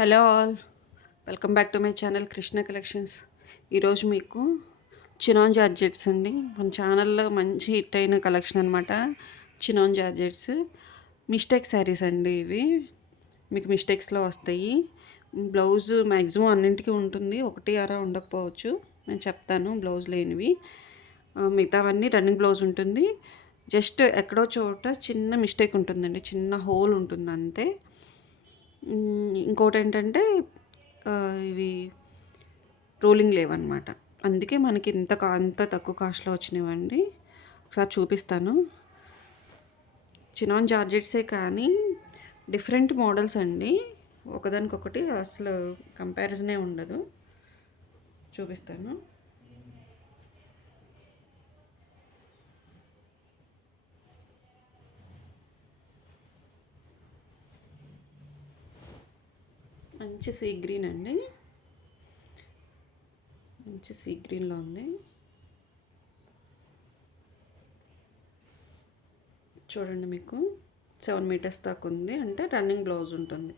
Hello all, welcome back to my channel Krishna collections. ఈరోజు మీకు chinon georgettes అండి. మన ఛానల్లో మంచి హిట్ అయిన కలెక్షన్ అనమాట. చినాన్ జార్జెట్స్ మిస్టేక్ శారీస్ అండి. ఇవి మీకు మిస్టేక్స్లో వస్తాయి. బ్లౌజ్ మ్యాక్సిమం అన్నింటికి ఉంటుంది, ఒకటి అరా ఉండకపోవచ్చు. నేను చెప్తాను బ్లౌజ్ లేనివి. మిగతావన్నీ రన్నింగ్ బ్లౌజ్ ఉంటుంది. జస్ట్ ఎక్కడో చోట చిన్న మిస్టేక్ ఉంటుందండి, చిన్న హోల్ ఉంటుంది అంతే. ఇంకోటి ఏంటంటే ఇవి రోలింగ్ లేవన్నమాట. అందుకే మనకి అంత తక్కువ కాస్ట్లో వచ్చినవండి. ఒకసారి చూపిస్తాను. చినాన్ జార్జెట్సే కానీ డిఫరెంట్ మోడల్స్ అండి. ఒకదానికొకటి అసలు కంపారిజనే ఉండదు. చూపిస్తాను. మంచి సీ గ్రీన్ అండి, మంచి సీ గ్రీన్లో ఉంది. చూడండి, మీకు 7 మీటర్స్ దాకా ఉంది. అంటే రన్నింగ్ బ్లౌజ్ ఉంటుంది.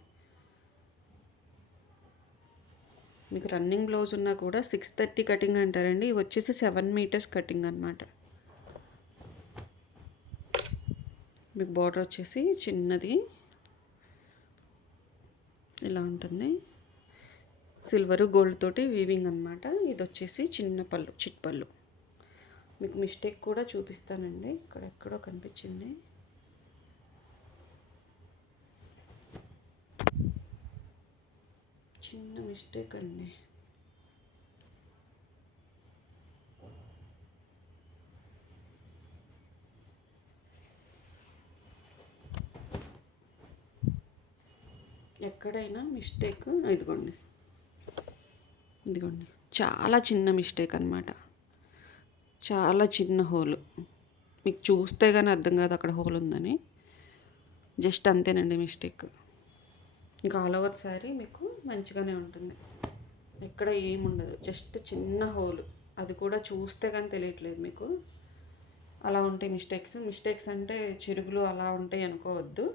మీకు రన్నింగ్ బ్లౌజ్ ఉన్నా కూడా 630 కటింగ్ అంటారండి. ఇవి వచ్చేసి 7 మీటర్స్ కటింగ్ అనమాట. మీకు బార్డర్ వచ్చేసి చిన్నది ఇలా ఉంటుంది. సిల్వరు గోల్డ్ తోటి వీవింగ్ అనమాట. ఇది వచ్చేసి చిన్న పళ్ళు, చిట్ పళ్ళు. మీకు మిస్టేక్ కూడా చూపిస్తానండి. ఇక్కడ ఎక్కడో కనిపించింది. చిన్న మిస్టేక్ అండి. ఎక్కడైనా మిస్టేక్ ఇదిగోండి, ఇదిగోండి, చాలా చిన్న మిస్టేక్ అనమాట. చాలా చిన్న హోలు. మీకు చూస్తే కానీ అర్థం కాదు అక్కడ హోల్ ఉందని. జస్ట్ అంతేనండి మిస్టేక్. ఇంకా ఆల్ ఓవర్ శారీ మీకు మంచిగానే ఉంటుంది. ఎక్కడ ఏముండదు, జస్ట్ చిన్న హోలు. అది కూడా చూస్తే కానీ తెలియట్లేదు మీకు. అలా ఉంటాయి మిస్టేక్స్. మిస్టేక్స్ అంటే చిరుగులు అలా ఉంటాయి అనుకోవద్దు.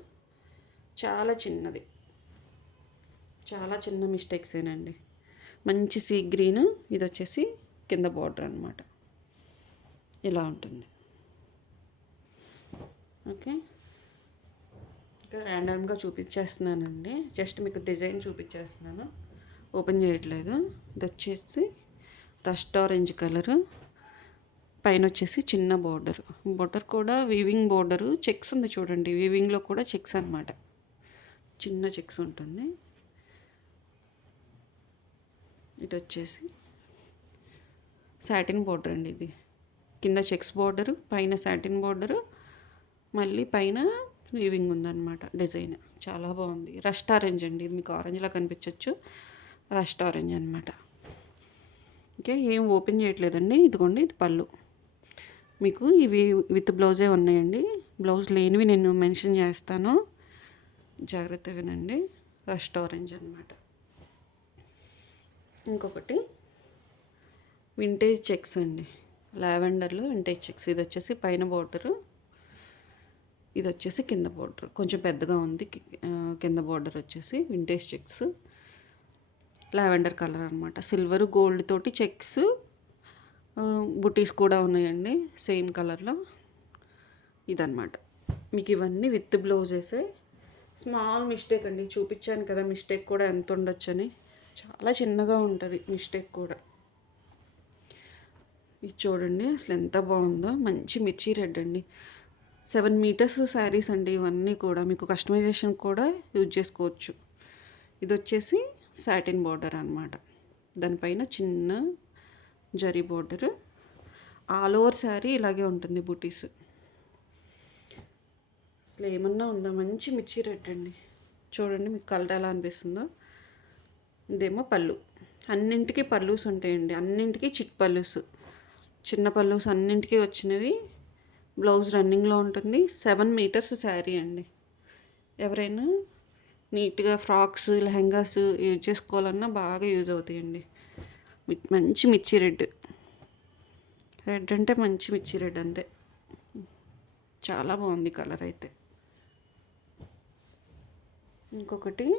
చాలా చిన్నది, చాలా చిన్న మిస్టేక్సేనండి. మంచి సీ గ్రీన్. ఇది వచ్చేసి కింద బార్డర్ అనమాట. ఇలా ఉంటుంది. ఓకే, ఇక్కడ ర్యాండమ్గా చూపించేస్తున్నానండి. జస్ట్ మీకు డిజైన్ చూపించేస్తున్నాను, ఓపెన్ చేయట్లేదు. ఇది వచ్చేసి రస్ట్ ఆరెంజ్ కలరు. పైన వచ్చేసి చిన్న బోర్డర్. బోర్డర్ కూడా వీవింగ్ బోర్డరు. చెక్స్ ఉంది చూడండి, వీవింగ్లో కూడా చెక్స్ అనమాట. చిన్న చెక్స్ ఉంటుంది. ఇటు వచ్చేసి సాటిన్ బోర్డర్ అండి. ఇది కింద చెక్స్ బోర్డరు, పైన సాటిన్ బోర్డరు, మళ్ళీ పైన వీవింగ్ ఉందన్నమాట. డిజైన్ చాలా బాగుంది. రస్ట్ ఆరెంజ్ అండి. ఇది మీకు ఆరెంజ్లా కనిపించవచ్చు. రస్ట్ ఆరెంజ్ అనమాట. ఓకే, ఏం ఓపెన్ చేయట్లేదండి. ఇదిగోండి, ఇది పళ్ళు. మీకు ఇవి విత్ బ్లౌజే ఉన్నాయండి. బ్లౌజ్ లేనివి నేను మెన్షన్ చేస్తాను, జాగ్రత్త వినండి. రస్ట్ ఆరెంజ్ అనమాట. ఇంకొకటి వింటేజ్ చెక్స్ అండి, లావెండర్లో వింటేజ్ చెక్స్. ఇది వచ్చేసి పైన బోర్డరు, ఇది వచ్చేసి కింద బోర్డర్. కొంచెం పెద్దగా ఉంది కింద బోర్డర్ వచ్చేసి. వింటేజ్ చెక్స్, లావెండర్ కలర్ అనమాట. సిల్వర్ గోల్డ్ తోటి చెక్స్, బుటీస్ కూడా ఉన్నాయండి సేమ్ కలర్లో. ఇదన్నమాట. మీకు ఇవన్నీ విత్ బ్లౌజెసే. స్మాల్ మిస్టేక్ అండి, చూపించాను కదా మిస్టేక్ కూడా ఎంత ఉండొచ్చని. చాలా చిన్నగా ఉంటుంది మిస్టేక్ కూడా. ఇది చూడండి అసలు ఎంత బాగుందో. మంచి మిర్చి రెడ్ అండి. 7 మీటర్స్ శారీస్ అండి ఇవన్నీ కూడా. మీకు కస్టమైజేషన్ కూడా యూజ్ చేసుకోవచ్చు. ఇది వచ్చేసి సాటిన్ బార్డర్ అనమాట. దానిపైన చిన్న zari border. All over sari ఇలాగే ఉంటుంది బూటీస్. అసలు ఏమన్నా ఉందా? మంచి మిర్చి రెడ్ అండి. చూడండి మీకు కలర్ ఎలా అనిపిస్తుందో. ఇదేమో పళ్ళు. అన్నింటికి పళ్ళుస్ ఉంటాయండి, అన్నింటికి చిట్ పళ్ళుస్. చిన్న పళ్ళుస్ అన్నింటికి వచ్చినవి. బ్లౌజ్ రన్నింగ్లో ఉంటుంది. 7 మీటర్స్ శారీ అండి. ఎవరైనా నీట్గా ఫ్రాక్స్, లెహంగాస్ యూజ్ చేసుకోవాలన్నా బాగా యూజ్ అవుతాయండి. మంచి మిర్చి రెడ్. రెడ్ అంటే మంచి మిర్చి రెడ్ అంతే. చాలా బాగుంది కలర్ అయితే. ఇంకొకటి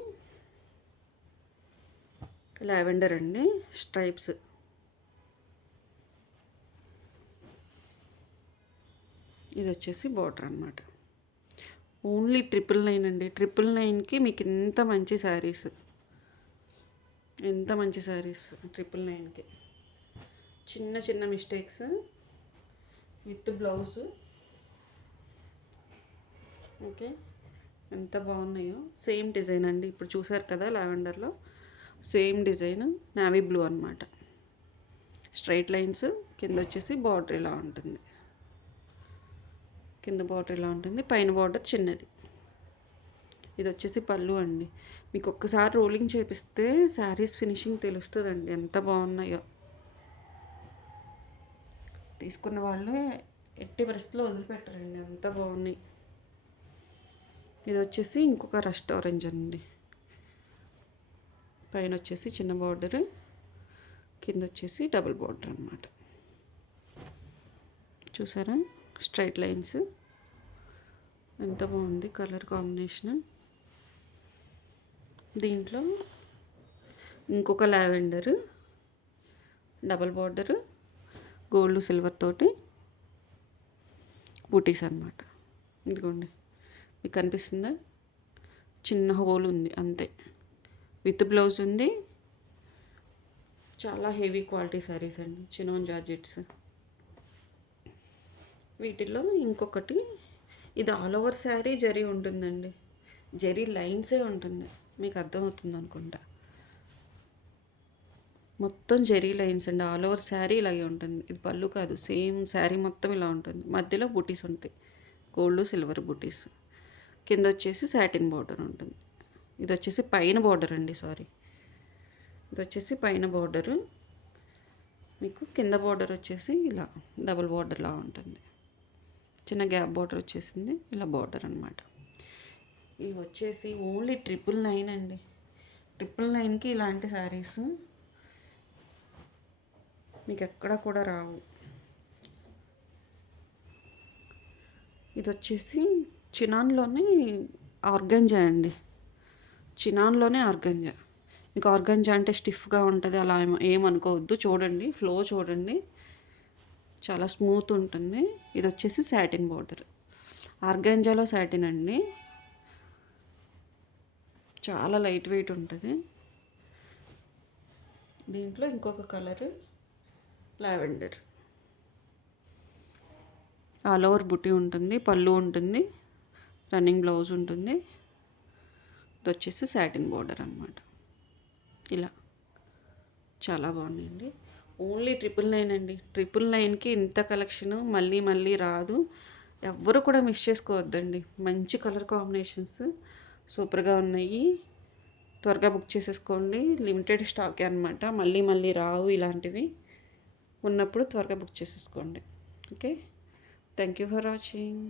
లావెండర్ అండి, స్ట్రైప్స్. ఇది వచ్చేసి బార్డర్ అనమాట. ఓన్లీ 999 అండి. 999కి మీకు ఎంత మంచి శారీస్, ఎంత మంచి శారీస్ 999కి. చిన్న చిన్న మిస్టేక్స్ విత్ బ్లౌజ్. ఓకే, ఎంత బాగున్నాయో. సేమ్ డిజైన్ అండి, ఇప్పుడు చూసారు కదా లావెండర్లో సేమ్ డిజైన్, నావీ బ్లూ అనమాట. స్ట్రైట్ లైన్స్, కింద వచ్చేసి బార్డర్ ఇలా ఉంటుంది. కింద బార్డర్ ఇలా ఉంటుంది, పైన బార్డర్ చిన్నది. ఇది వచ్చేసి పళ్ళు అండి. మీకు ఒక్కసారి రోలింగ్ చేపిస్తే శారీస్ ఫినిషింగ్ తెలుస్తుందండి ఎంత బాగున్నాయో. తీసుకున్న వాళ్ళు ఎట్టి పరిస్థితుల్లో వదిలిపెట్టరండి, అంత బాగున్నాయి. ఇది వచ్చేసి ఇంకొక రస్ట్ ఆరెంజ్ అండి. పైన వచ్చేసి చిన్న బార్డర్, కింద వచ్చేసి డబుల్ బార్డర్ అనమాట. చూసారా స్ట్రైట్ లైన్స్ ఎంత బాగుంది కలర్ కాంబినేషన్. దీంట్లో ఇంకొక lavender, double border, gold silver తోటి బూటీస్ అనమాట. ఇదిగోండి, మీకు కనిపిస్తుందా? చిన్న హోల్ ఉంది అంతే. విత్ బ్లౌజ్ ఉంది. చాలా హెవీ క్వాలిటీ శారీస్ అండి, చినోన్ జార్జెట్స్. వీటిల్లో ఇంకొకటి, ఇది ఆల్ ఓవర్ శారీ జరీ ఉంటుందండి, జరీ లైన్సే ఉంటుంది. మీకు అర్థమవుతుంది అనుకుంటా. మొత్తం జరీ లైన్స్ అండి, ఆల్ ఓవర్ శారీ ఇలాగే ఉంటుంది. ఇది పళ్ళు కాదు, సేమ్ శారీ మొత్తం ఇలా ఉంటుంది. మధ్యలో బుటీస్ ఉంటాయి, గోల్డ్ సిల్వర్ బుటీస్. కింద వచ్చేసి సాటిన్ బార్డర్ ఉంటుంది. ఇది వచ్చేసి పైన బార్డర్ అండి, సారీ. ఇది వచ్చేసి పైన బార్డరు. మీకు కింద బార్డర్ వచ్చేసి ఇలా డబుల్ బార్డర్లా ఉంటుంది. చిన్న గ్యాప్ బార్డర్ వచ్చేసింది, ఇలా బార్డర్ అనమాట. ఇవి వచ్చేసి ఓన్లీ 999 అండి. 999కి ఇలాంటి శారీస్ మీకు ఎక్కడ కూడా రావు. ఇది వచ్చేసి చినాన్లోనే ఆర్గంజా అండి. చినాన్లోనే ఆర్గంజా. మీకు ఆర్గంజా అంటే స్టిఫ్గా ఉంటుంది అలా ఏమనుకోవద్దు. చూడండి, ఫ్లో చూడండి, చాలా స్మూత్ ఉంటుంది. ఇది వచ్చేసి సాటిన్ బార్డర్, ఆర్గంజాలో సాటిన్ అండి. చాలా లైట్ వెయిట్ ఉంటుంది. దీంట్లో ఇంకొక కలర్ లావెండర్. ఆల్ ఓవర్ బుటీ ఉంటుంది, పళ్ళు ఉంటుంది, రన్నింగ్ బ్లౌజ్ ఉంటుంది. ఇది వచ్చేసి సాటిన్ బార్డర్ అనమాట. ఇలా చాలా బాగున్నాయండి. ఓన్లీ 999 అండి. 999కి ఇంత కలెక్షన్ మళ్ళీ మళ్ళీ రాదు. ఎవ్వరు కూడా మిస్ చేసుకోవద్దండి. మంచి కలర్ కాంబినేషన్స్ సూపర్గా ఉన్నాయి. త్వరగా బుక్ చేసేసుకోండి, లిమిటెడ్ స్టాకే అనమాట. మళ్ళీ మళ్ళీ రావు ఇలాంటివి. ఉన్నప్పుడు త్వరగా బుక్ చేసేసుకోండి. Okay, thank you for watching.